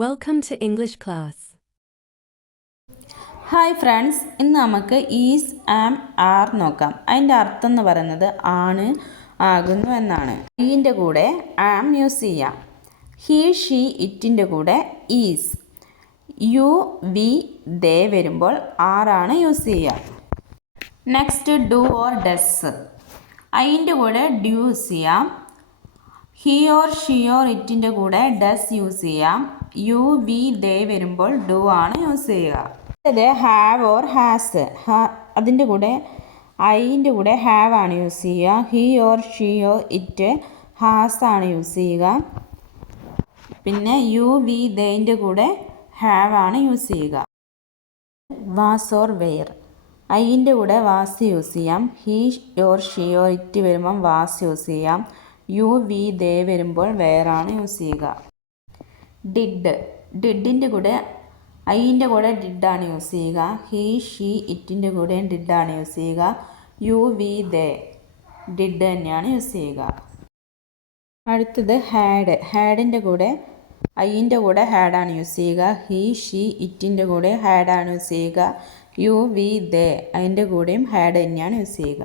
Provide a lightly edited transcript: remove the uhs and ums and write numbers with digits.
Welcome to English class. Hi friends, ഇന്ന് നമുക്ക് is am R നോക്കാം. അതിൻ്റെ അർത്ഥം എന്ന് പറയുന്നത് ആണ്, ആകുന്നു എന്നാണ്. ഈൻ്റെ കൂടെ ആം യൂസ് ചെയ്യാം. ഹി, ഷീ, ഇറ്റിൻ്റെ കൂടെ ഈസ്. യു, വി, ദേ വരുമ്പോൾ ആറാണ് യൂസ് ചെയ്യുക. Next do or does. അതിൻ്റെ കൂടെ ഡു യൂസ് ചെയ്യാം. ഹി ഓർ ഷീ ഓർ ഇറ്റിൻ്റെ കൂടെ ഡസ് യൂസ് ചെയ്യാം. യു, വി, ദേ വരുമ്പോൾ ഡു ആണ് യൂസ് ചെയ്യുക. ഇത് ഹാവ് ഓർ ഹാസ്. അതിൻ്റെ കൂടെ ഐൻ്റെ കൂടെ ഹാവ് ആണ് യൂസ് ചെയ്യുക. He or she or it has ആണ് യൂസ് ചെയ്യുക. പിന്നെ യു, വി, ദേൻ്റെ കൂടെ ഹാവ് ആണ് യൂസ് ചെയ്യുക. Was or were. ഐൻ്റെ കൂടെ വാസ് യൂസ് ചെയ്യാം. He or she or it വരുമ്പം വാസ് യൂസ് ചെയ്യാം. യു, വി, ദേ വരുമ്പോൾ വെയർ ആണ് യൂസ് ചെയ്യുക. ഡിഡിൻ്റെ കൂടെ ഐൻ്റെ കൂടെ ഡിഡാണ് യൂസ് ചെയ്യുക. ഹി, ഷീ, ഇറ്റിൻ്റെ കൂടെ ഡിഡാണ് യൂസ് ചെയ്യുക. യു, വി, ദേ ഡിഡ് തന്നെയാണ് യൂസ് ചെയ്യുക. അടുത്തത് ഹാഡിൻ്റെ കൂടെ ഐൻ്റെ കൂടെ ഹാഡാണ് യൂസ് ചെയ്യുക. ഹി, ഷീ, ഇറ്റിൻ്റെ കൂടെ ഹാഡാണ് യൂസ് ചെയ്യുക. യു, വി, ദേ അതിൻ്റെ കൂടെയും ഹാഡ് തന്നെയാണ് യൂസ് ചെയ്യുക.